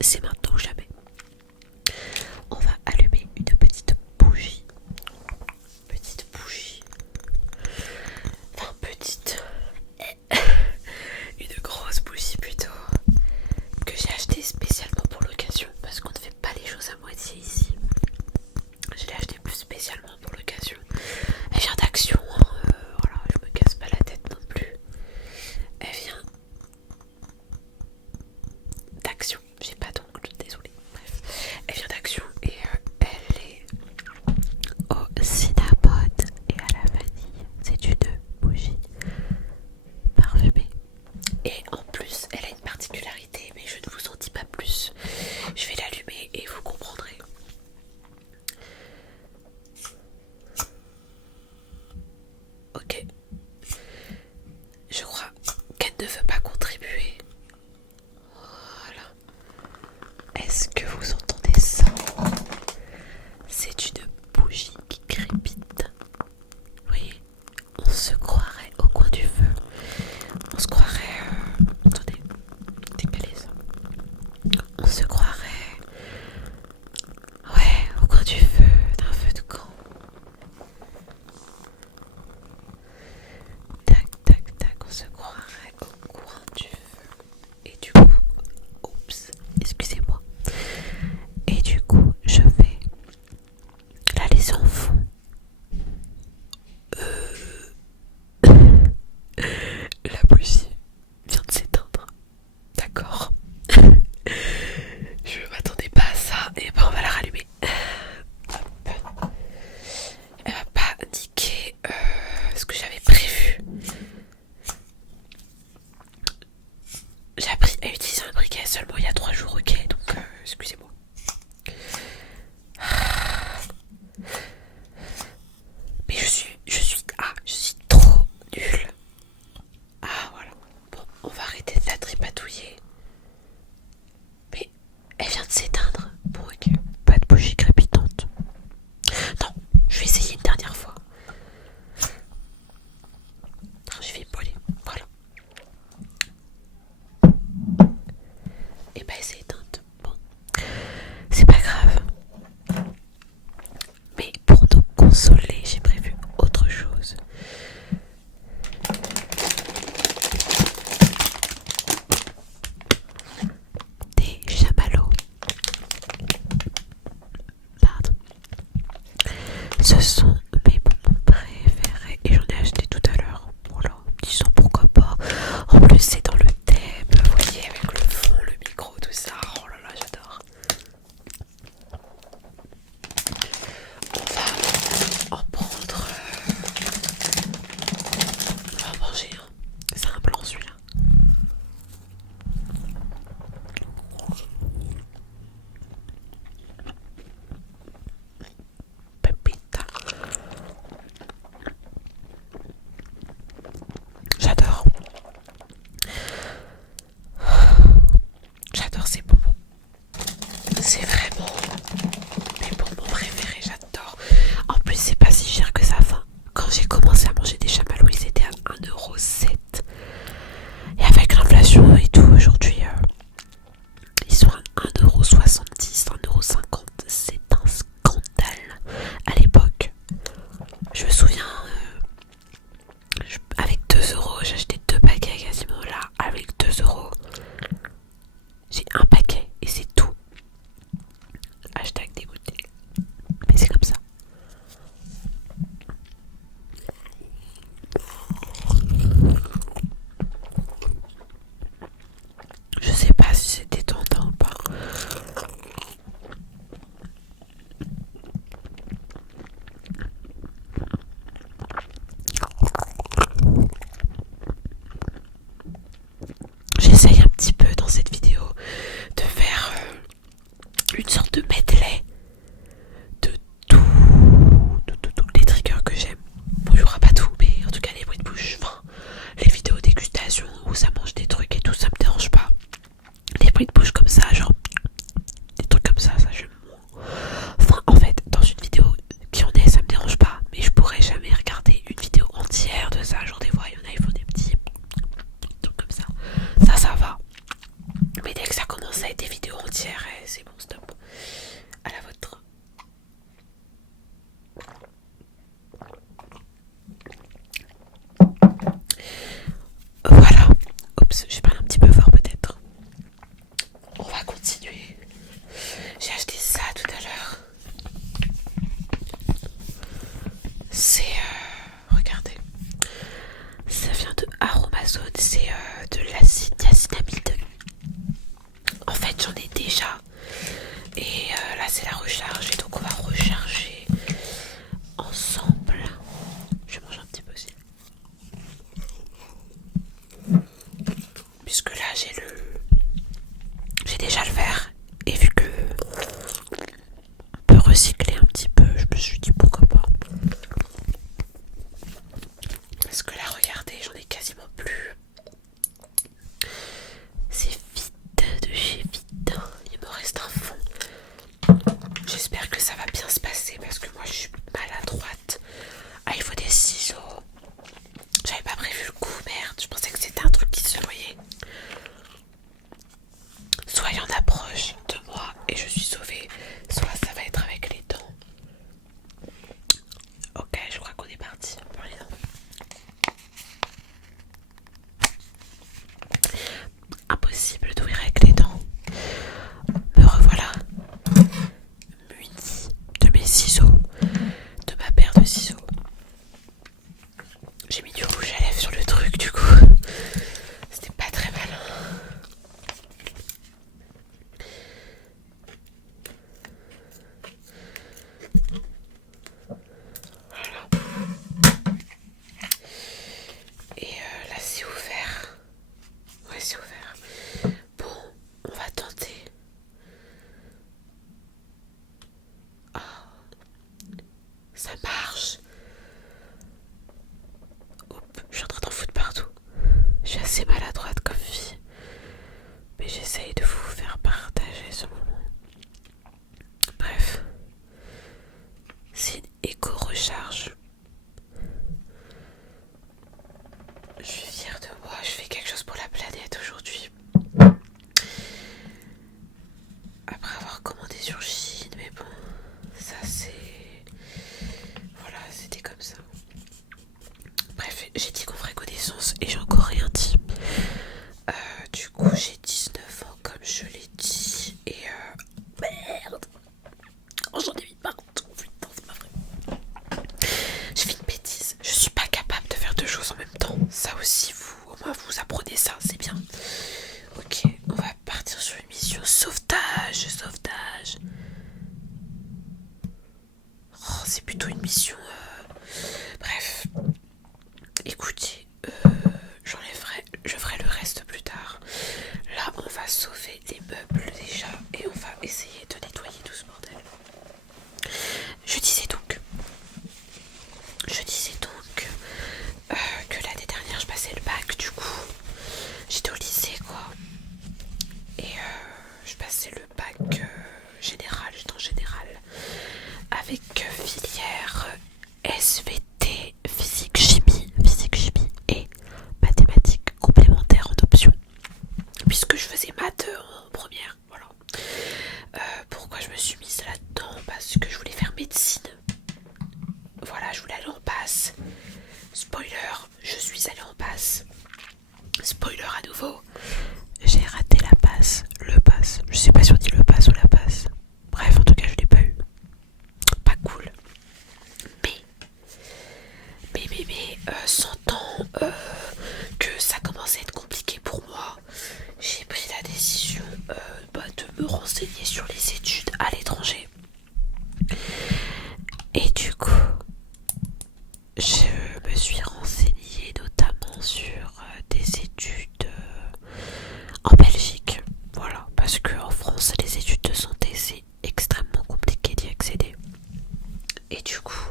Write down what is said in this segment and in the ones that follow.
c'est maintenant ou jamais. On va allumer une petite bougie. Petite bougie. Enfin petite. Une grosse bougie plutôt. Que j'ai achetée spécialement pour l'occasion. Parce qu'on ne fait pas les choses à moitié ici. Je l'ai achetée plus spécialement pour l'occasion. Elle vient d'Action. Voilà, je me casse pas la tête non plus. Elle vient d'Action. J'ai pas d'ongle, désolée. Bref, elle vient d'Action et elle est au cinnamon et à la vanille. C'est une bougie parfumée. Et en plus, elle a une particularité, mais je ne vous en dis pas plus. Je vais l'allumer et vous comprendrez. Ok. Je crois qu'elle ne veut pas contribuer. Voilà. Est-ce que vous entendez ça? C'est une bougie qui crépite. Vous voyez, on se croirait au coin du feu. On se croirait... Attendez, décalez ça. On se croirait... Ouais, au coin du feu, d'un feu de camp. Tac, tac, tac, on se croirait au coin du feu. Et du coup... Oups, excusez-moi. Et du coup, je vais la laisser en fond. La bougie vient de s'éteindre. D'accord. Je m'attendais pas à ça. Et ben on va la rallumer. Hop. Elle va pas niquer ce que j'avais prévu. J'ai appris à utiliser un briquet seulement il y a 3 jours, ok. Donc excusez-moi. Mais je suis trop nulle. Ah voilà. Bon, on va arrêter de la tripatouiller. Mais elle vient de s'éteindre. Bon ok. Pas de bougie crépitante. Non, je vais essayer une dernière fois. Je vais brûler. Voilà. Et bah elle s'est éteinte. Bon. C'est pas grave. Mais pour nous consoler, j'ai prévu autre chose. Des chamallows. Pardon. Ce sont mes bonbons préférés et j'en ai acheté tout à l'heure. Voilà, disons pourquoi pas. En plus c'est dans le thème, vous voyez, avec le fond, le micro, tout ça. Oh là là, j'adore. On va en prendre. On va en manger un. C'est un blanc celui-là. Pépita. J'adore. J'adore ces bonbons. C'est vraiment mes bonbons préférés, j'adore. En plus, c'est pas si cher que ça. Enfin, quand j'ai commencé à manger des chamallows, ils étaient à 1,7 €. Et avec l'inflation et tout, aujourd'hui, ils sont à 1,70 €, 1,50 €. C'est un scandale. À l'époque, je me souviens, avec 2 €, j'achetais 2 paquets quasiment. Là, avec 2 €, j'ai un paquet et c'est tout. Hashtag dégoûté. Mais c'est comme ça. Je sais pas si c'était tentant ou pas. J'essaye un petit peu dans cette vidéo de faire une sorte de medley de tous les triggers que j'aime. Bon, il n'y aura pas tout, mais en tout cas les bruits de bouche, enfin, les vidéos dégustation où ça mange des trucs et tout, ça me dérange pas. Les bruits de bouche comme ça, genre des trucs comme ça j'aime moins. Enfin, en fait, dans une vidéo qui en est, ça me dérange pas, mais je pourrais jamais regarder une vidéo entière de ça. Genre des fois, il y en a, ils font des petits trucs comme ça. Ça va. Mais dès que ça commence à être des vidéos portière et c'est bon, stop. À la vôtre. Voilà. Oups, j'ai parlé un petit peu fort peut-être. On va continuer. J'ai acheté ça tout à l'heure. C'est... regardez. Ça vient de Aromazone. C'est de l'acide niacinamide. En fait, j'en ai déjà. Et là, c'est la recharge. Et donc, on va recharger ensemble. Je vais manger un petit peu aussi. Puisque là, j'ai déjà le verre. Et vu que on peut recycler un petit peu, je me suis dit pourquoi pas. Parce que là, regardez, j'en ai quasiment plus. C'est vide de chez vide. Il me reste un fond. J'espère que ça va bien se passer parce que moi je suis maladroite. Ah, il faut des ciseaux. J'avais pas prévu le coup, merde. Je pensais que c'était un truc qui se voyait. Soit il y en approche de moi et je suis sauvée, soit ça va être avec les dents. Ok, je crois qu'on est parti. Impossible d'ouvrir avec les dents. Me revoilà muni de mes ciseaux, de ma paire de ciseaux. J'ai mis du rouge à lèvres sur le truc du coup. C'était pas très malin. Voilà. Et là c'est ouvert. Ouais, c'est ouvert. Bon, on va tenter. Oh, ça marche. Oups, je suis en train d'en foutre partout. Je suis assez maladroite comme fille. Mais j'essaye de vous faire partager ce moment. Bref. C'est une éco-recharge. Je suis fière de moi, je fais quelque chose pour la planète aujourd'hui. Après avoir commandé sur Chine, mais bon, ça c'est... Voilà, c'était comme ça. Bref, j'ai dit qu'on ferait connaissance et j'ai encore rien dit. Du coup, j'ai 19 ans comme je l'ai dit. Et merde. Oh, j'en ai mis par contre. Putain, c'est pas vrai. J'ai fait une bêtise. Je suis pas capable de faire deux choses en même temps. Ça aussi, vous apprenez ça, c'est bien. Ok, on va partir sur une mission sauvetage. Sauvetage. Oh, c'est plutôt une mission... Bref. Écoutez, je ferai le reste plus tard. Là, on va sauver des meubles déjà et on va essayer de nettoyer tout ce bordel. Je disais donc que l'année dernière, je passais le bac, du coup, j'étais au lycée, quoi. Et je passais le bac général, j'étais en général, avec filière SVT, physique-chimie et mathématiques complémentaires en option. Puisque je faisais maths en première, voilà. Pourquoi je me suis mise là-dedans? Parce que je voulais faire médecine. Voilà, je voulais aller en passe. Spoiler, je suis allée en passe. Spoiler à nouveau, j'ai raté la passe, le passe. Je sais pas si on dit le passe ou la passe. Bref, en tout cas, je l'ai pas eu. Pas cool. Mais, sentant que ça commençait à être compliqué pour moi, j'ai pris la décision de me renseigner sur les études à l'étranger. Et du coup, je me suis renseignée notamment sur des études en Belgique. Voilà, parce qu'en France, les études de santé, c'est extrêmement compliqué d'y accéder. Et du coup,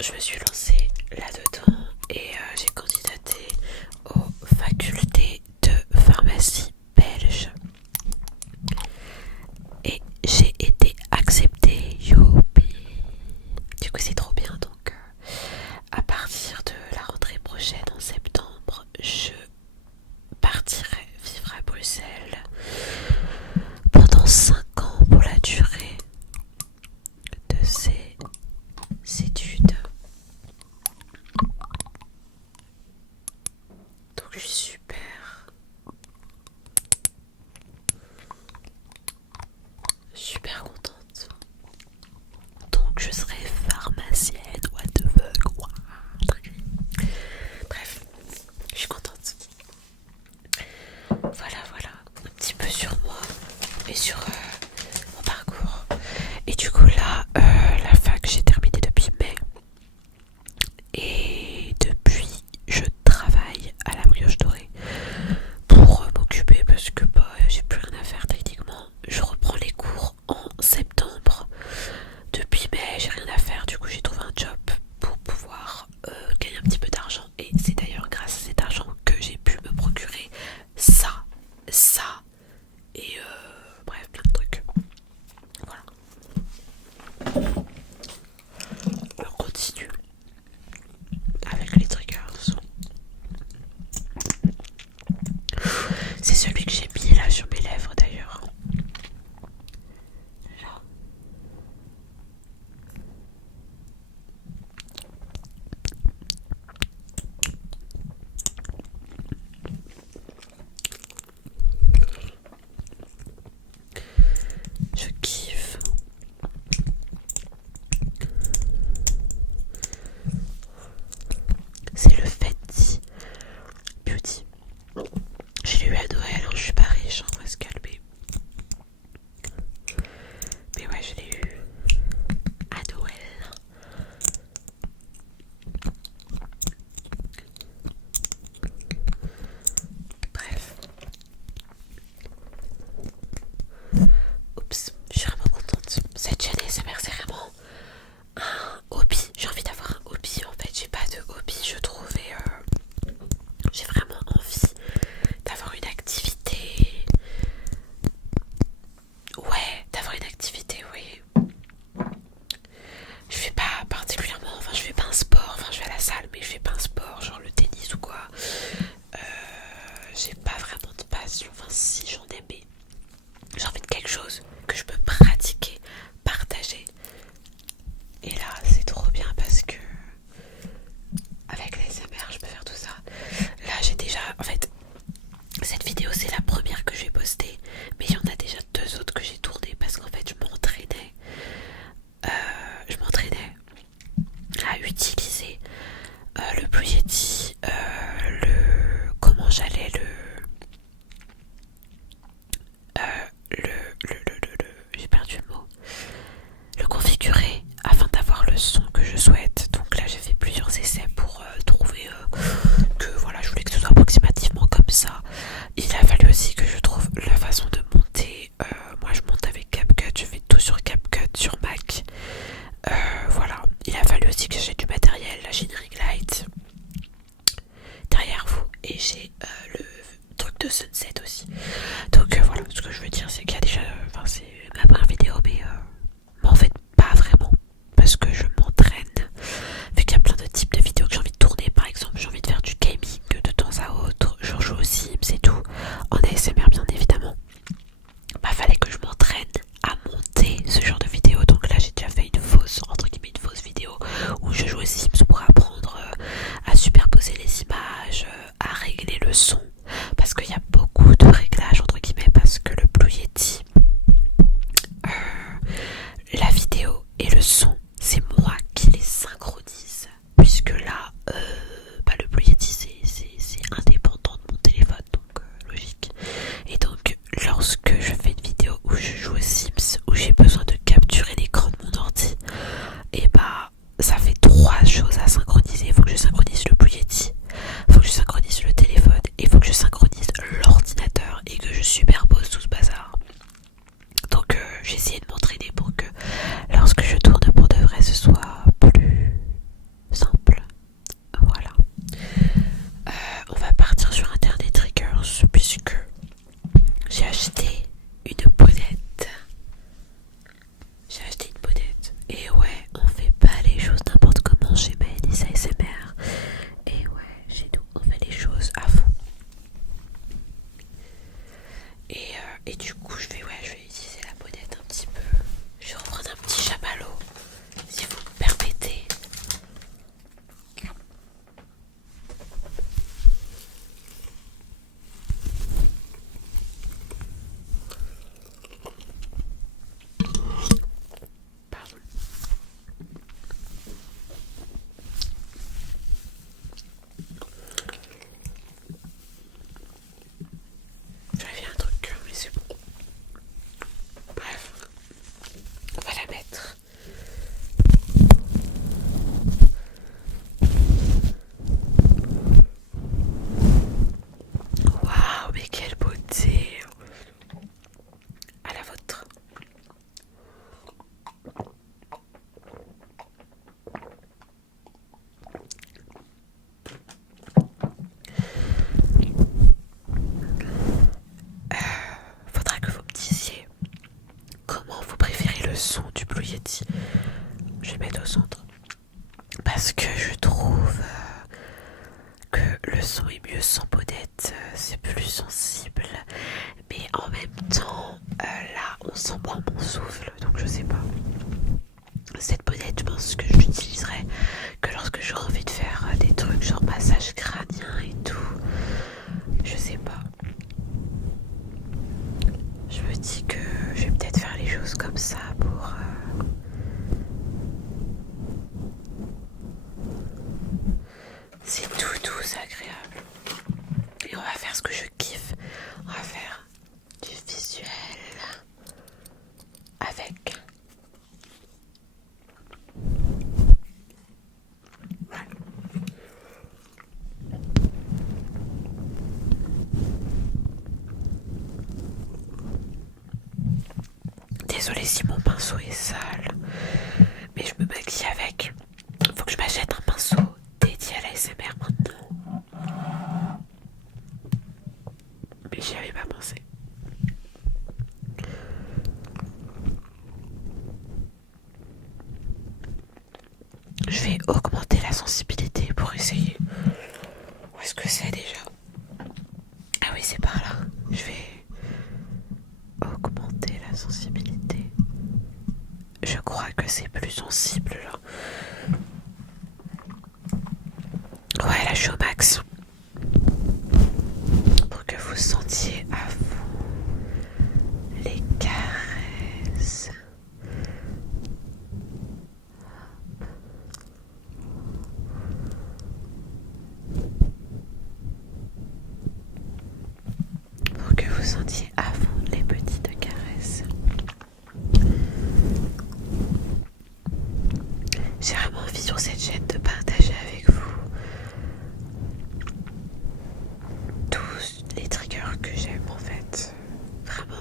je me suis lancée là-dedans et j'ai candidaté aux facultés de pharmacie belges. Et j'ai et sur mon parcours. Et du coup là, la fac j'ai terminé depuis mai. Et depuis je travaille à la brioche dorée pour m'occuper parce que bah, j'ai plus rien à faire techniquement. Je reprends les cours en septembre. Depuis mai j'ai rien à faire, du coup j'ai trouvé un job pour pouvoir gagner un petit peu d'argent. Et c'est d'ailleurs grâce à cet argent que j'ai pu me procurer ça et bref plein de trucs. Voilà. On continue avec les triggers. C'est celui que j'ai mis là sur mes lèvres d'ailleurs. Là. Je kiffe. C'est le Fenty Beauty. Je l'ai eu à Noël, hein, je suis pas riche, on va se calmer. Mais ouais, je l'ai eu à Noël. Bref. Oups, je suis vraiment contente. Cette chaîne ASMR, c'est vraiment un hobby. J'ai envie d'avoir un hobby en fait. J'ai pas de hobby, je trouve. Et j'ai vraiment envie d'avoir une activité. Ouais, d'avoir une activité, oui. Je fais pas particulièrement, enfin je fais pas un sport, enfin je vais à la salle mais je fais pas un sport genre le tennis ou quoi. J'ai pas vraiment de passion, enfin si j'en ai mais j'ai envie de quelque chose que je peux pratiquer, partager. Et là c'est trop bien parce que avec l'ASMR je peux faire tout ça. Là j'ai déjà, en fait cette vidéo c'est la première que j'ai postée, mais il y en a déjà 2 autres que j'ai tournées parce qu'en fait je m'entraînais à utiliser le Blue Yeti, comment j'allais j'ai perdu le mot, le configurer afin d'avoir le son que je souhaite. Donc là j'ai fait plusieurs essais pour trouver que voilà, je voulais que ce soit approximativement comme ça. Il a fallu aussi que je trouve la façon de monter. Moi je monte avec CapCut, je fais tout sur CapCut sur Mac. Voilà, il a fallu aussi que j'achète du matériel, la Generic Light derrière vous, et j'ai le truc de Sunset aussi. Donc voilà, ce que je veux dire c'est qu'il y a déjà, enfin c'est ma première vidéo mais en fait pas vraiment parce que je m'entraîne, vu qu'il y a plein de types de vidéos que j'ai envie de tourner. Par exemple j'ai envie de faire du gaming de temps à autre, je joue aux Sims et tout, en ASMR bien évidemment. Bah fallait que je m'entraîne à monter ce genre de vidéo. Donc là j'ai déjà fait une fausse, entre guillemets une fausse vidéo où je joue aux Sims pour apprendre à superposer les images, à régler le son, parce qu'il y a beaucoup de réglages entre guillemets, parce que le Blue Yeti, la vidéo et le son c'est moi qui les synchronise, puisque là bah, le Blue Yeti c'est indépendant de mon téléphone, donc logique. Et donc lorsque je fais une vidéo où je joue aux Sims, où j'ai besoin de capturer l'écran de mon ordi, et bah ça fait 3 choses à synchroniser. Il faut que je synchronise le Blue Yeti, il faut que je synchronise le téléphone, et il faut que je synchronise l'ordinateur et que je superpose tout ce bazar. Donc j'ai essayé de m'entraîner pour que lorsque je tourne pour de vrai ce soit plus simple. Voilà. On va partir sur un dernier triggers puisque j'ai acheté une bonnette. Et ouais, on fait pas les choses n'importe comment chez Maëlys ASMR. Et ouais, chez nous, on fait les choses à fond. Et du coup, je vais utiliser la bonnette un petit peu. Je vais reprendre un petit chamallow, si vous me permettez. Pardon. J'avais fait un truc, mais c'est bon. parce que je trouve que le son est mieux sans bonnette, c'est plus sensible, mais en même temps, là, on sent moins mon souffle, donc je sais pas. Cette bonnette, je pense que je l'utiliserai que lorsque j'aurai envie de faire des trucs genre massage crânien et tout. Je sais pas. Je me dis que je vais peut-être faire les choses comme ça pour... C'est tout doux, agréable. Et on va faire ce que je kiffe. On va faire du visuel avec... Désolée si mon pinceau est sale, mais je me maquille avec. Faut que je m'achète un pinceau dédié à l'ASMR maintenant. Mais j'y avais pas pensé. Je vais augmenter la sensibilité pour essayer. Où est-ce que c'est déjà? Ah oui, c'est par là. Je vais augmenter la sensibilité. Je crois que c'est plus sensible là. Ouais, là je suis au max. Pour que vous sentiez à vous les caresses. Pour que vous sentiez à vous les petites caresses. J'ai vraiment envie sur cette chaîne de partager avec vous tous les triggers que j'aime en fait. Vraiment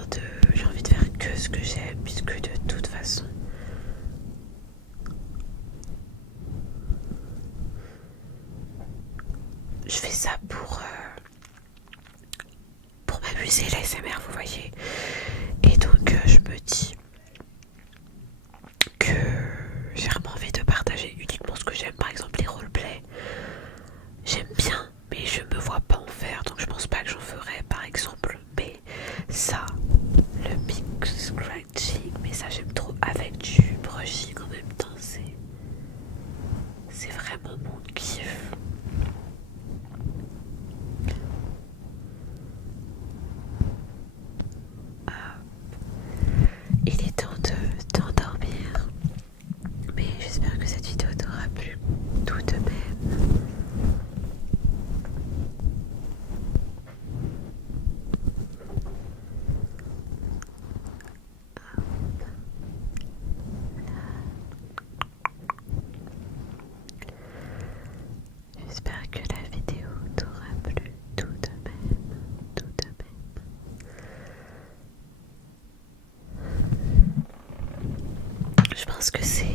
j'ai envie de faire que ce que j'aime puisque de toute façon je fais ça pour m'amuser l'ASMR, vous voyez. Et donc je me dis que j'ai vraiment envie de partager uniquement ce que j'aime, par exemple les roleplays. J'aime bien, mais je me vois pas en faire, donc je pense pas que j'en ferai par exemple. Mais ça, le mix scratching, mais ça j'aime trop avec du brushing en même temps, c'est vraiment mon kiff. Il est temps de t'endormir, mais j'espère que cette vidéo t'aura plu tout de même. J'espère que la vidéo t'aura plu tout de même, tout de même. Je pense que c'est